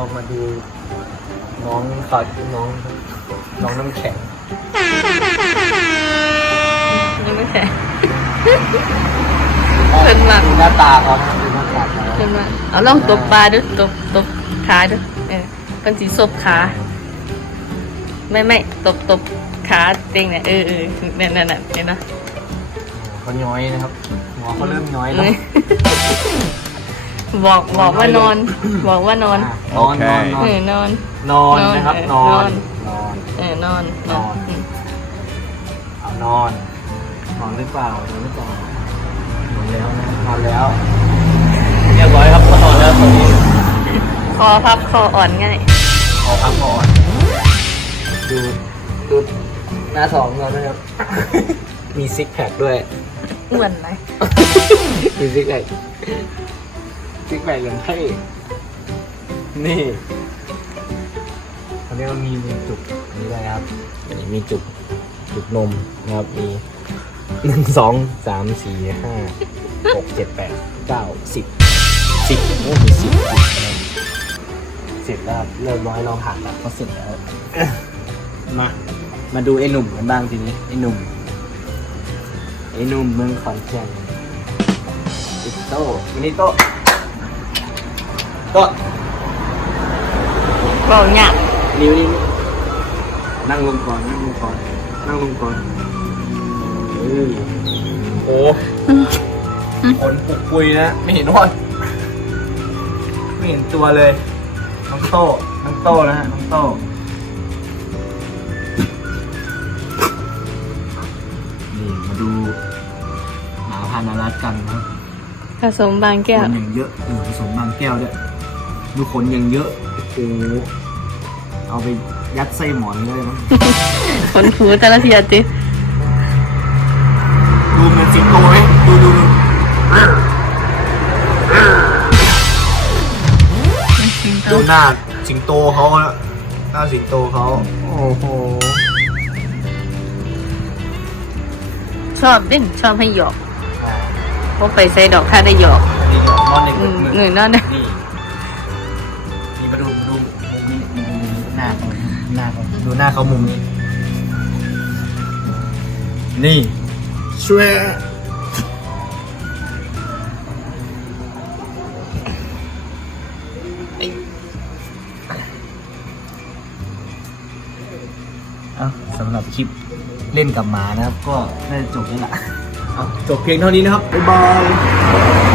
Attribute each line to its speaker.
Speaker 1: เรามาดูน้องเขาน้องน้องน้ำแข็ง
Speaker 2: ยังไม่แข็งเพิ่นมาก
Speaker 1: ดูหน้าตาเขานะดูหน้าตาเขา
Speaker 2: เพิ่นว่าเอาลองตบปลาดูตบตบขาดูเออเพิ่นสีซบขา ไม่ไม่ตบตบขาเต็งเนี่ยเออเออเนี่ยนั่นน่ะเนี่ยนะ
Speaker 1: เขาย้อยนะครับหัวเขาเริ่มย้อยแล้ว
Speaker 2: บอกบอกว่านอน บอกว่านอน
Speaker 1: นอนนอนนอ
Speaker 2: เอนอน
Speaker 1: นอนนะครับน
Speaker 2: น
Speaker 1: อ
Speaker 2: อนน
Speaker 1: นอน
Speaker 2: เออนอน
Speaker 1: นอน
Speaker 2: ม
Speaker 1: เอานอน นอนหรือเปล่านอนหรือเปล่านอนแล้วนะนอนแล้วเรียบร้อยครับเขานอนแล้วตอนนี้
Speaker 2: คอพับคออ่อนง่าย
Speaker 1: ขอพักก่อนดูดูหน้าสองเรานะครับ มีซิกแพคด้วย
Speaker 2: อ้วนไหม
Speaker 1: มีซิกแพค ซิกแพคอย่างเท่นี่อันนี้ก็มีมีจุกอันนี้ด้วยนะครับนี่มีจุกจุกนมนะครับมีหนึ่งสองสามสี่ห้าหกเจ็ดแปดเก้าสิบสิบโอ้มีสิบนะครับเสร็จแล้วครับเรียบร้อยเราผ่านตัดก็เสร็จแล้วมามาดูไอ้หนุ่มกันบ้างทีนี้ไอ้หนุ่มไอ้หนุ่มเมืองขอนแก่นอิโต้วันนี้โต้ โต้
Speaker 2: บอกเนี่ย
Speaker 1: นิ้วนี่นั่งลงก่อนนั่งลงก่อนนั่งลงก่อนเออโอ้ขนปุกปุยนะไม่เห็นว่าไม่เห็นตัวเลย น้องโต้น้องโต้นะฮะน้องโต้นี่มาดูหมาพันธุ์อารัดกันนะครับ
Speaker 2: ผสมบาง
Speaker 1: ข
Speaker 2: แก้วน
Speaker 1: อย่างเยอะเออผสมบางแก้วด้วย ดูขนอย่างเยอะโอ้โหเอาไปยัดไส้หมอนเลยมั้ง
Speaker 2: ขนผูแต่ละทีอะจิ
Speaker 1: ดูเหมือนสิงโตไหมดูดูดูดูหน้าสิงโตเขาอะหน้าสิงโตเขาโอ้โห
Speaker 2: ชอบเด่นชอบให้หยอกเพราะไปใส่ดอกถ้าได้หยอก
Speaker 1: นี่เดี๋ยวนอนใน
Speaker 2: อื
Speaker 1: มื
Speaker 2: ม
Speaker 1: อ
Speaker 2: เงยนั่นนะ
Speaker 1: นี่นี่ มาดูดูมุมนี้ดูมุมนี้หน้าเขาหน้าเขาดูหน้าเขามุมนี้ นี่ช่วยไอ้เอ้าสำหรับคลิปเล่นกับหมานะครับ ก็น่าจะจบแล้วล่ะเอาจบเพียงเท่านี้นะครับ บ๊ายบาย